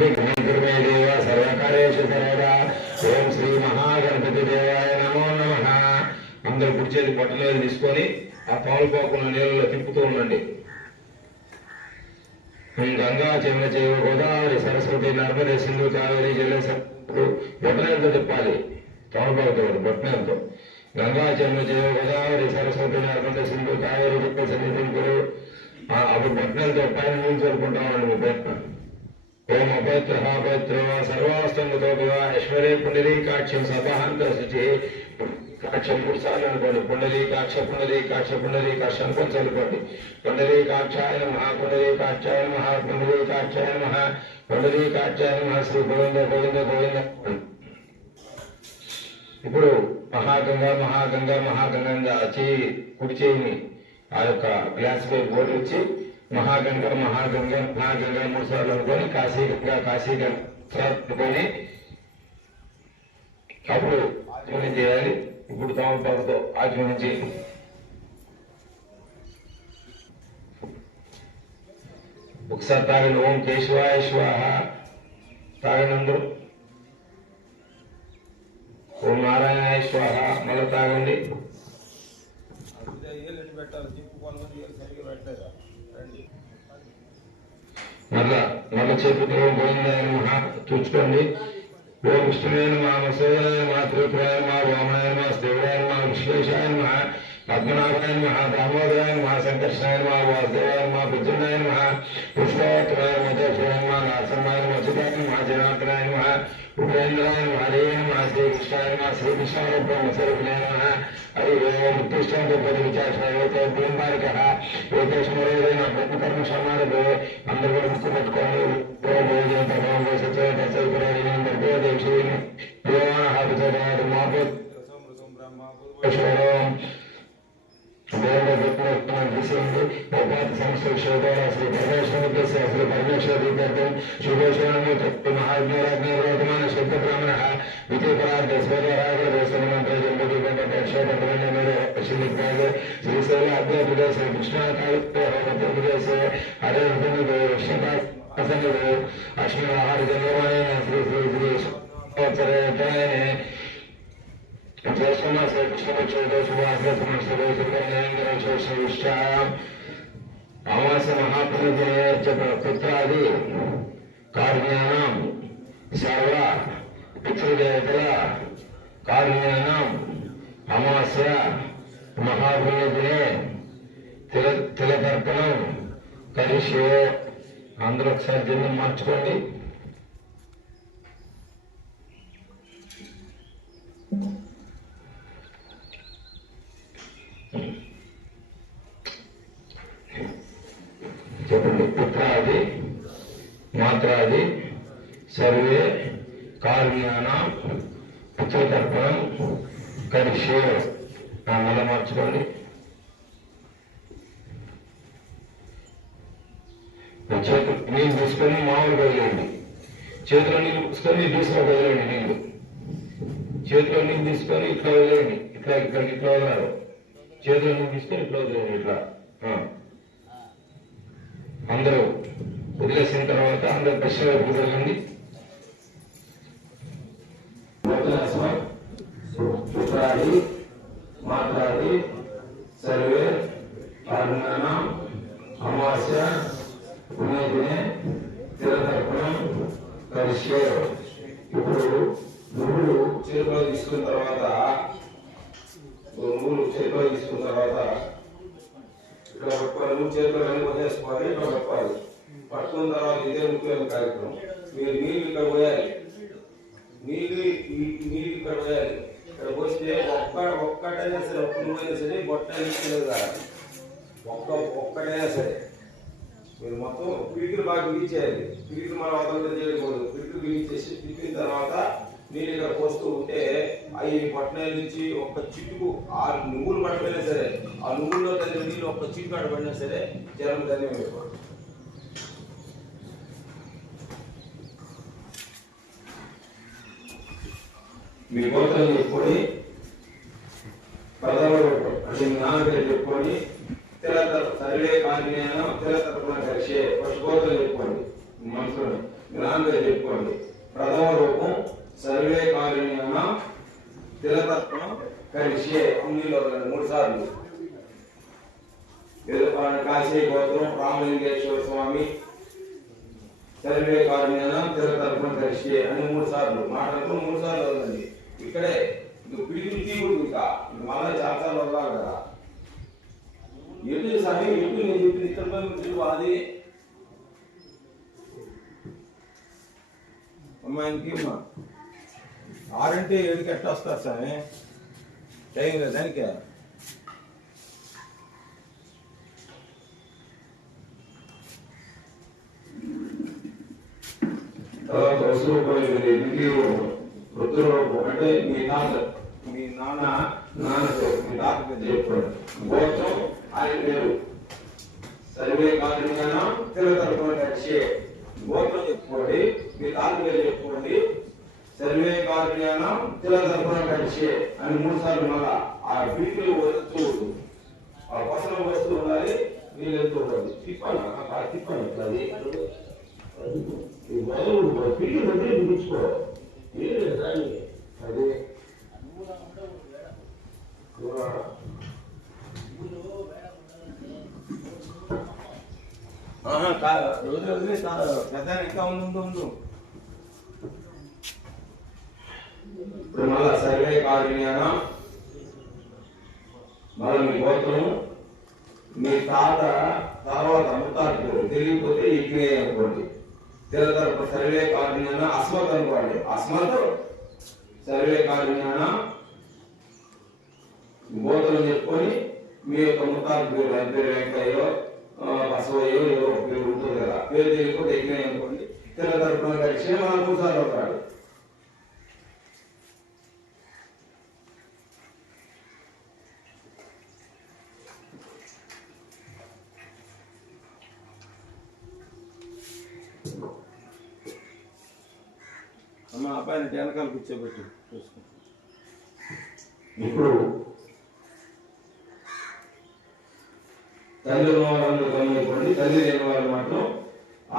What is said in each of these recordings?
విఘ్నమే దేవ సర్వకార్యేషు సర్వదా. ఓం శ్రీ మహాగణపతి దేవాయ నమో నమ. అందరు కుర్చేది బట్టలు తీసుకొని ఆ పాలు పోకుండా నీళ్ళలో తిప్పుతూ ఉండండి. గంగా చెమ్మ చేయ గోదావరి సరస్వతి నర్మదే సింధు కావేరి జల బొట్టనేలతో తిప్పాలి. తోడబాగుతో బొట్టనేలతో గంగా చెమ్మ చేయ గోదావరి సరస్వతి నర్మదే సింధు కావేరి జల అప్పుడు బొట్టనేలతో పైన నుంచి చదువుకుంటామండి మీ ప్రయత్నం ఓం అపవిత్ర సర్వాస్తంగతో ఐశ్వర్య పుండరీకాక్షం సభాంత శుచి కాక్షం మూడు సార్లు అనుకోండి పుండరీకాక్ష పుండరీకాక్ష పుండరీకాక్ష అనుకొని చదువుకోండి పుండరీకాక్షాయ మహా పుండరీకాక్షాయ మహా పుండరీకాక్షాయ మహా పుండరీకాక్షాయ మహా శ్రీ గోవింద గోవింద గోవింద ఇప్పుడు మహాగంగా మహాగంగా మహాగంగా వచ్చి కుడి చేయిని ఆ యొక్క గ్లాస్ పై బోర్డు వచ్చి మహాగంగా మహాగంగా మహాగంగ మూడు సార్లు అనుకొని కాశీ గంగా కాశీ గంగా అనుకొని అప్పుడు ఆచమనం చేయాలి. ఇప్పుడు తమలపాకుతో ఆచమనం చేయాలి ఒకసారి తాగండి. ఓం కేశవాయ స్వాహ తాగండి అందరూ. ఓం నారాయణాయ స్వాహ మళ్ళీ తాగండి. పెట్టాలి? జిప్పు సరిగ్గా పెట్టలేదా? మళ్ళా మళ్ళా చేతితో గోవిందాయ మహా చూసుకోండి. ఓం విష్ణువే నమ మసోదయ నమ త్రిపురాయ నమ వామనాయ నమ దేవాయ నమ విశ్వేశాయ నమ పద్మనాభాయ నమ దామోదరాయ నమ సంకర్షణాయ నమ వాసుదేవాయ నమ బుద్ధునాయ నమ పుష్పవత్రాయ నమ జయశివాయ నమ నాసమాయ నమ అచ్యుతాయ నమ జనార్దనాయ నమ ఉపేంద్రాయ నమ హరే నమ శ్రీకృష్ణాయ నమ శ్రీకృష్ణ స్వరూపిణాయ నమ హరి ఓం ఉత్తిష్టంతో పది విచారణతో బృందారిక ఏకేశ్వరైన బ్రహ్మకర్మ సమారభే అందరూ కూడా ముక్కు सिंह श्री परमेश्वर के श्री परमेश्वर जी करते शुभेश्वर श्री सेवा अश्विन श्री श्री श्री जय सोमा Chaudhary Subhasa అమాస మహాప్రభుత్వ పుత్రాది కార్యాణం సర్వ పితృదేవతల కార్యాణం అమాస్య మహాప్రభుత్వే తిల తిలతర్పణం కలిసి అందరూ ఒకసారి జన్మ మార్చుకోండి చెప్పండి పుత్రాది మాత్రాది సర్వే కార్యాణం పితృతర్పణం కలిసే మళ్ళా మార్చుకోండి. చేతులు నీళ్ళు తీసుకొని మామూలు కదిలేండి చేతిలో నీళ్ళు తీసుకొని డీసులో కదిలేండి నీళ్ళు. చేతిలో నీళ్ళు తీసుకొని ఇట్లా వదిలేండి ఇట్లా ఇక్కడికి ఇట్లా వదలాలి. చేతిలో నీళ్ళు తీసుకొని ఇట్లా వదిలేండి ఇట్లా. అందరూ వదిలేసిన తర్వాత అందరూ ప్రశ్న వైపు కుదరగండి పుత్రాది మాత్రాది సర్వే కార్యాణం అమావాస్య పుణ్యదినే తిరతర్పణం కలిసే ఇప్పుడు నువ్వులు చేతిలో తీసుకున్న తర్వాత నువ్వులు చేతిలో తీసుకున్న తర్వాత ఇక్కడ పట్టుకోవాలి నువ్వు చేతిలో అన్ని వదిలేసుకోవాలి ఇక్కడ పట్టుకోవాలి పట్టుకున్న తర్వాత ఇదే కార్యక్రమం. మీరు నీళ్ళు ఇక్కడ పోయాలి. నీళ్ళు నీళ్ళు ఇక్కడ పోయాలి. ఇక్కడ పోస్తే ఒక్క ఒక్కటైనా సరే ఒక్క నువ్వైనా సరే బొట్ట ఇచ్చేది కాదు. ఒక్క ఒక్కటైనా సరే. మీరు మొత్తం పిడికిలు బాగా బిగించేయాలి పిడికిలు మనం అవతల చేయకూడదు పిడికిలు బిగించేసి పిడికిన తర్వాత నీళ్ళు ఇక్కడ పోస్తూ ఉంటే అవి పట్టణాల నుంచి ఒక్క చిట్టుకు ఆరు నువ్వులు పడిపోయినా సరే ఆ నువ్వుల్లో తల్లి నీళ్ళు ఒక్క చిట్టు పడినా సరే జనం ధన్యం అయిపోతుంది మీ గోత్రం చెప్పుకొని పదవులు అంటే మీ నాన్నగారు చెప్పుకొని తిరత సర్వే కార్యానం తిరతత్వం కలిసే ఫస్ట్ చెప్పుకోండి మనసులో నాన్నగారు చెప్పుకోండి ప్రథమ రూపం సర్వే కారుణ్యాన తిరతత్వం కలిసే అన్నిలో మూడు సార్లు. ఎదుర్కొన్న కాశీ గోత్రం రామలింగేశ్వర స్వామి సర్వే కారుణ్యాన తిలతత్వం కలిసే అని మూడు సార్లు. మాటలకు మూడు సార్లు వదలండి ఇక్కడే ఇంక పిడికి తీయకూడదు ఇంకా ఇంక మళ్ళీ చాలా సార్లు వదలాలి కదా ఎటు సరే ఎటు నేను చెప్పింది ఇక్కడ పోయి మీరు తిరుగు అది అమ్మాయికి అమ్మా ఆరంటే ఏడుకి ఎట్లా వస్తారు సార్ టైం లేదు దానికే తర్వాత వస్తువు పోయింది ఇంటి వృద్ధులు అంటే మీ నాన్న మీ నాన్న నాన్నతో మీ తాతకి చెప్పుకోండి గోత్రం ఆయన పేరు సర్వే కారణంగా తిరుగుతరకుండా వచ్చే గోత్రం చెప్పుకోండి మీ తాత పేరు చెప్పుకోండి సర్వే కారణంగా తిలదర్పణ వచ్చే అని మూడు సార్లు మళ్ళా ఆ బీపీలు వస్తూ ఆ పసరం వస్తూ ఉండాలి వీళ్ళెంతో ఉండాలి. తిప్పాలి ఆ తిప్పాలి అది. ఈ మొదలు దగ్గర రోజు పెద్ద ఇంకా ఉందో ఉందో ఇప్పుడు మళ్ళా సర్వే కారణ్యాన మళ్ళీ మీ గోత్రము మీ తాత తర్వాత ముత్తాత తెలియకపోతే ఇట్లే అనుకోండి తెల్లతరపు సర్వే కారణ్యాన అస్మత్ అనుకోండి. అస్మత్ సర్వే కారణ్యాన గోత్రం చెప్పుకొని మీ యొక్క ముత్తాత పేరు పేరు వెంకయ్యో బసవయ్యో ఏదో పేరు ఉంటుంది కదా. పేరు తెలియకపోతే ఇట్లే అనుకోండి తెల్ల తరపున కలిసి మన మూడు సార్లు అవుతాడు. తల్లి ఉన్నవాళ్ళు తల్లి లేని వారు మాత్రం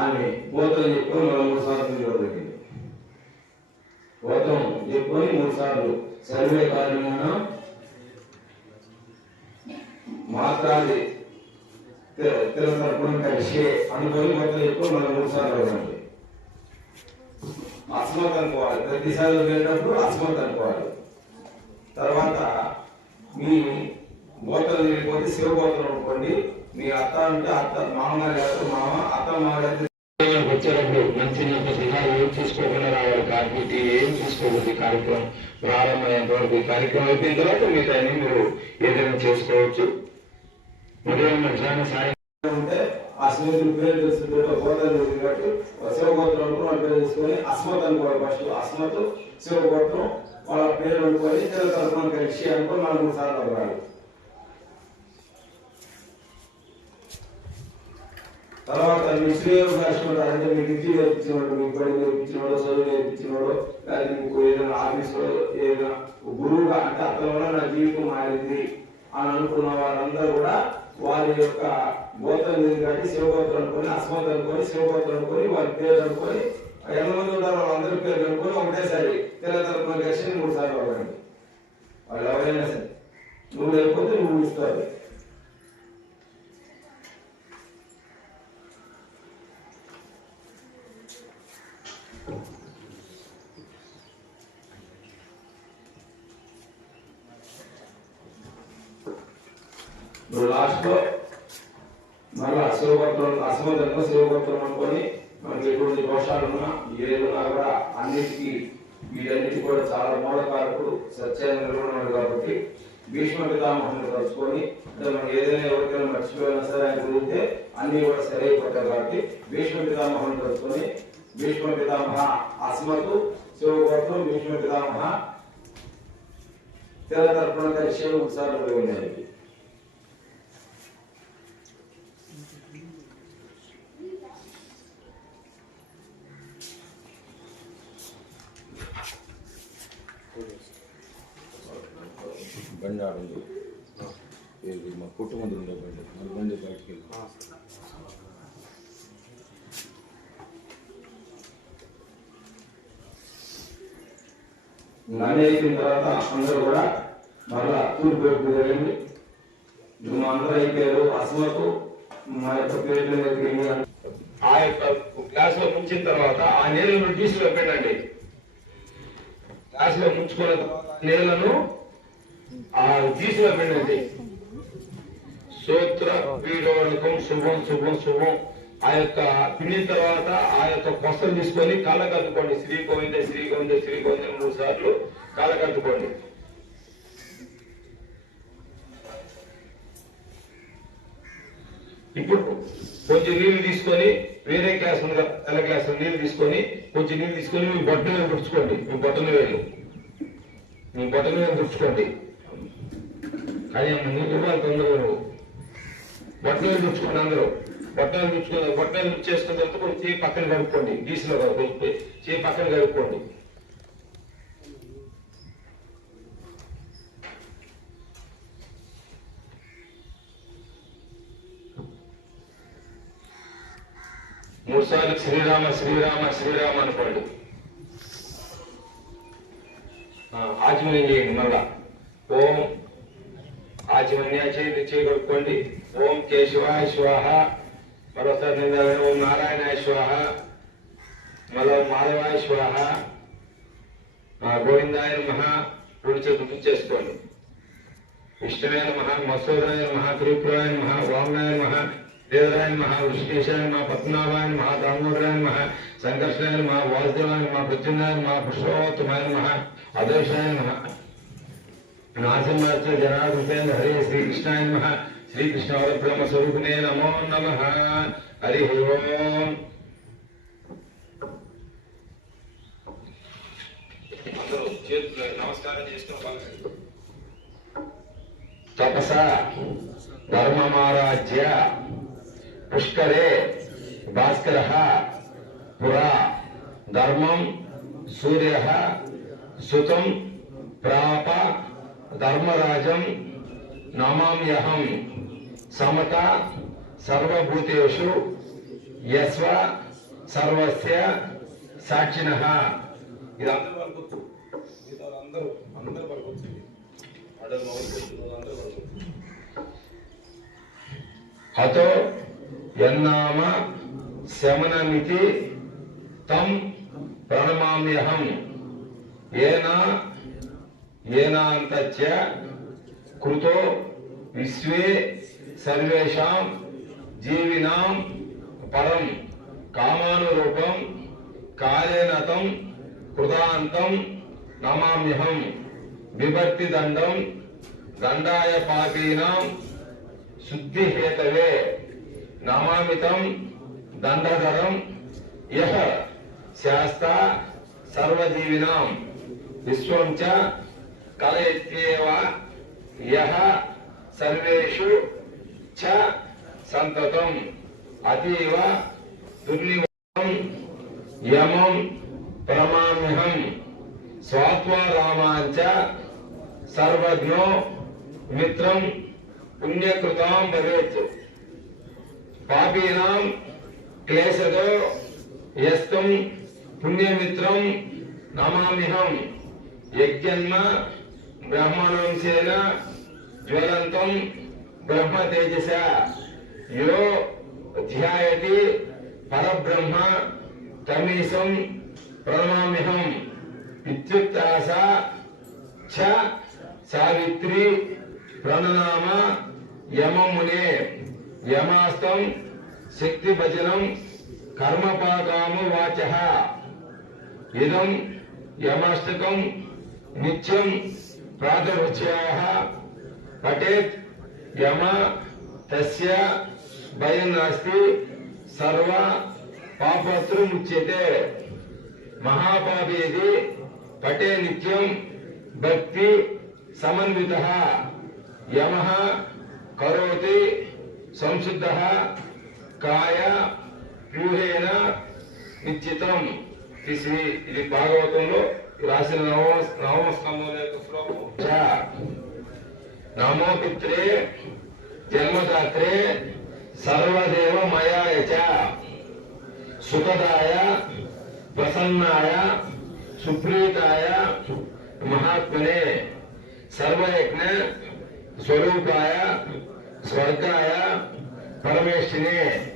ఆమె గోత్రం చెప్పుకొని మరో మూడు సార్లు నిలబెట్టింది గోత్రం చెప్పుకొని మూడు సార్లు. సర్వే కారణంగా మాత్రాది తిరుతరపురం కలిసి అనుకొని మొత్తం చెప్పుకొని మరో మూడు సార్లు అవ్వండి అస్మత్ అనుకోవాలి. ప్రతిసారి వెళ్ళినప్పుడు అస్మత్ అనుకోవాలి. తర్వాత మీ గోత్రం వెళ్ళిపోతే శివ గోత్రం అనుకోండి. మీ అత్త అంటే అత్త మామగారు గారు మామ అత్త మామగారు వచ్చేటప్పుడు మంచి ఏం తీసుకోకుండా రావాలి? కాబట్టి ఏం తీసుకోకూడదు ఈ కార్యక్రమం ప్రారంభమైనంత వరకు ఈ కార్యక్రమం అయిపోయిన తర్వాత మిగతా మీరు ఏదైనా చేసుకోవచ్చు. ఉదయం మధ్యాహ్నం సాయం ఉంటే ఆ స్నేహితులు పేరు తెలుసుకుంటే కాబట్టి శివగోత్రం అనుకుని వాళ్ళ పేరు తీసుకొని అస్మత్ అనుకోవాలి ఫస్ట్ అస్మత్ శివగోత్రం వాళ్ళ పేరు అనుకొని తెలుగు తరఫున కలిసి అనుకొని నాలుగు సార్లు అవ్వాలి. తర్వాత మిశ్రీయం రాసుకుంటారు అంటే మీకు విద్య నేర్పించినాడు మీకు బడి నేర్పించినాడు చదువు నేర్పించినాడు లేదా మీకు ఏదైనా ఆఫీసులో ఏదైనా గురువుగా అంటే అతని వల్ల నా జీవితం మారింది అని అనుకున్న వారందరూ కూడా వారి యొక్క గోత్రం కానీ శివగోత్రం అనుకొని అస్మత్ అనుకొని శివగోత్రం అనుకొని వారి పేరు అనుకొని ఎంతమంది ఉంటారు వాళ్ళందరి పేరు అనుకొని ఒకటేసారి తెల్ల తరపున కలిసి మూడు సార్లు అవ్వండి వాళ్ళు ఎవరైనా సరే. నువ్వు లేకపోతే నువ్వు ఇస్తారు నువ్వు లాస్ట్లో మళ్ళా శివగోత్రం అసమర్థంగా శివగోత్రం అనుకొని మనకి ఎటువంటి దోషాలున్నా ఏదున్నా కూడా అన్నిటికీ వీటన్నిటి కూడా చాలా మూలకారకుడు సత్యాన్ని నిర్వహణ కాబట్టి భీష్మ పితామహుని తలుచుకొని అంటే మనం ఏదైనా ఎవరికైనా మర్చిపోయినా సరే ఆయన గురితే అన్ని కూడా సరి కాబట్టి భీష్మ పితామహుని తలుచుకొని భీష్మ పితామహ అస్మతు శివగోత్రం భీష్మ పితామహ తెల్ల తరపున కలిసి ఒకసారి ఉన్నాయి కుటుంబం ఉండబండి మన బండి బయటికి వెళ్ళాం తర్వాత అందరూ కూడా మళ్ళా తూర్పు వైపు జరిగింది మేము అందరూ అయిపోయారు అసలు మా యొక్క పేర్ల ఆ యొక్క గ్లాస్లో ముంచిన తర్వాత ఆ నీళ్ళను జ్యూస్లో పెట్టండి. గ్లాస్లో ముంచుకున్న తర్వాత నీళ్ళను ఆ జ్యూస్లో పెట్టండి. సూత్ర పీడోడకం శుభం శుభం శుభం. ఆ యొక్క పిండిన తర్వాత ఆ యొక్క కొసలు తీసుకొని కాళ్ళ కట్టుకోండి శ్రీ గోవింద శ్రీ గోవింద శ్రీ గోవింద మూడు సార్లు కాళ్ళ కట్టుకోండి ఇప్పుడు కొంచెం నీళ్ళు తీసుకొని వేరే గ్లాస్ ఉంది కదా, తెల్ల గ్లాస్ నీళ్ళు తీసుకొని కొంచెం నీళ్ళు తీసుకొని మీ బొట్ట మీద పుడుచుకోండి మీ బట్టలు వేలు మీ బట్టలు మీద పుడుచుకోండి కానీ నీళ్ళు తొందరగా బొట్టలు తెచ్చుకోండి అందరూ? బొట్టలు తెచ్చుకో బొట్టలు చేసుకున్న తర్వాత కొంచెం చేయి పక్కన కలుపుకోండి డీసీలో కలుపుకోండి చేయి పక్కన కలుపుకోండి మూడుసార్లు శ్రీరామ శ్రీరామ శ్రీరామ అనుకోండి. ఆచమనం చేయండి మళ్ళా ఓం ఆచమన్య చేయండి చేయగలుపుకోండి ఓం కేశవాయ స్వాహ మరోసారి నిన్న ఓం నారాయణాయ స్వాహ మరో మాధవాయ స్వాహ ఆ, గోవిందాయ నమ. రెండు చేతులు చేసుకోండి. విష్ణువే నమ మసూరాయ నమ త్రిపురాయ నమ వామనాయ నమ వేదరాయ నమ ఋషికేశాయ నమ పద్మనాభాయ నమ దామోదరాయ నమ సంకర్షణాయ నమ వాసుదేవాయ నమ ప్రత్యున్నాయ నమ పుష్పోత్తమాయ నమ అదోషాయ నమ. నాశమాచ జనార్దన హరే శ్రీకృష్ణాయ నమ. శ్రీకృష్ణ బ్రహ్మ స్వరూపిణే నమో నమ హరి ఓం అందరూ చేతులు నమస్కారం చేసుకోవాలి తపస ధర్మమారాజ్య పుష్కరే భాస్కర పురా ధర్మం సూర్య సుతం ప్రాప ధర్మరాజం నమామ్యహం సమత సర్వభూతేషు యస్వ సర్వస్య సాక్షిణ ఇది అందరూ మిగతా అందరూ అందరూ ఆడలు మగలు కూర్చున్నారు, అందరూ పలుకుతుంది అతో యన్నామ శమనమితి తం ప్రణమామ్యహం. ఏనా ఏనాంతచ్చ కృతో విశ్వే సర్వేషాం జీవినాం పరం కామానురూపం కాలేనతం కృతాంతం నమామ్యహం విభక్తి దండం దండాయ పాపీనాం శుద్ధి హేతవే నమామితం దండధరం యహ శాస్త సర్వజీవినాం విశ్వం చ కలయత్యేవ యహ సర్వేషు చ సంతతం అతీవ దుర్నివం యమం ప్రమామ్యహం స్వాత్వారామాంచ సర్వజ్ఞో మిత్రం పుణ్యకృతాం భవేత్ పాపీనాం క్లేశదో యస్తం పుణ్యమిత్రం నమామిహం యజ్ఞన్మ బ్రహ్మణంశేన జ్వలంతం బ్రహ్మ తేజస యో ధ్యాయతి పరబ్రహ్మ తమీసం ప్రణమామ్యహం ఇత్యుక్తాస చ సావిత్రి ప్రణనామ యమమునే. యమాస్తం శక్తి భజనం కర్మపాకాము వాచ. ఇదం యమాష్టకం నిత్యం ప్రాతరుచ్యా పఠేత్ యమ తస్య భయం నాస్తి సర్వ పాపత్రముచ్యతే మహాపాపేది పటే నిత్యం భక్తి సమన్విత. యమ కరోతి సంశుద్ధ కాయ వ్యూహేన నిశ్చితం. ఇది భాగవతంలో రాసిన నవమ నవమ స్కంధం యొక్క శ్లోకం नमोपित्रे, जन्मदात्रे सर्वदेव मयाय च। सुखदाय, प्रसन्नाय, सुप्रीताय, महात्मने। सर्वयज्ञ, स्वरूपाय, स्वर्गाय परमेश्वरे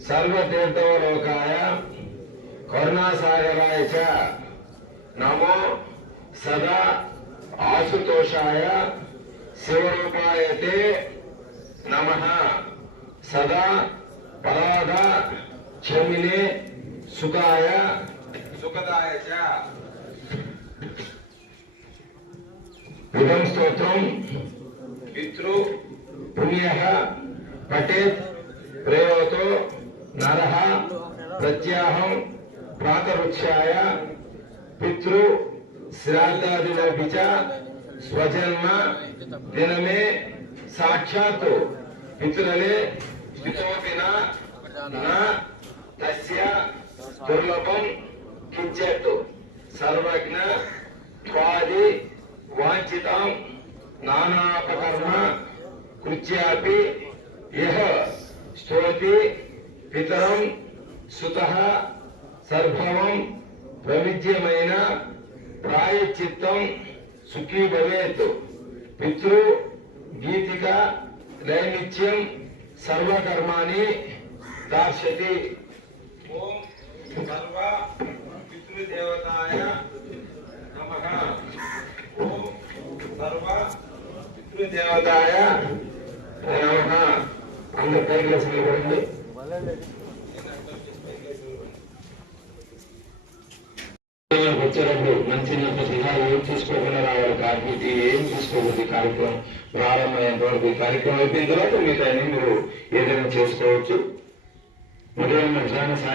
सर्वतीर्थवलोकाय, करुणासागराय च। नमो सदा आशुतोषाय సదా ఆశుతోషాయ శివరూపాయ తే నమ సదా పరాధ క్షమినే సుఖాయ సుఖదాయ చ ఇదం స్తోత్రం పితృ పుణ్య పఠేత్ ప్రయోతో నర ప్రత్యాహం ప్రాతరుక్షాయ పితృ శ్రాద్ధాదినపి చ స్వజన్మ దినమే సాక్షాత్ పితృలే స్థితోపి న తస్య దుర్లభం కించెట్ సర్వజ్ఞ త్వాది వాంఛితం నానాపకర్మ కృత్యాపి యహ స్తోతి పితరం సుత సర్భవం ప్రవిద్యమైన ప్రాయచిత్తం సుఖీ భవేత్ పితృ గీతిక నైమిత్యం సర్వకర్మాణి దాస్యతి. ఓం సర్వ పితృదేవతాయ నమ. ఓం సర్వ పితృదేవతాయ నమ. అందరు పైకి వచ్చేటప్పుడు మంచి నచ్చ సలహా ఏం తీసుకోకుండా రావాలి? కార్మికి ఏం తీసుకోకూడదు కార్యక్రమం? ప్రారంభమైనంత వరకు ఈ కార్యక్రమం అయిపోయిన తర్వాత మీ మిగతా మీరు ఏదైనా చేసుకోవచ్చు. ఉదయం మధ్యాహ్నం సాయం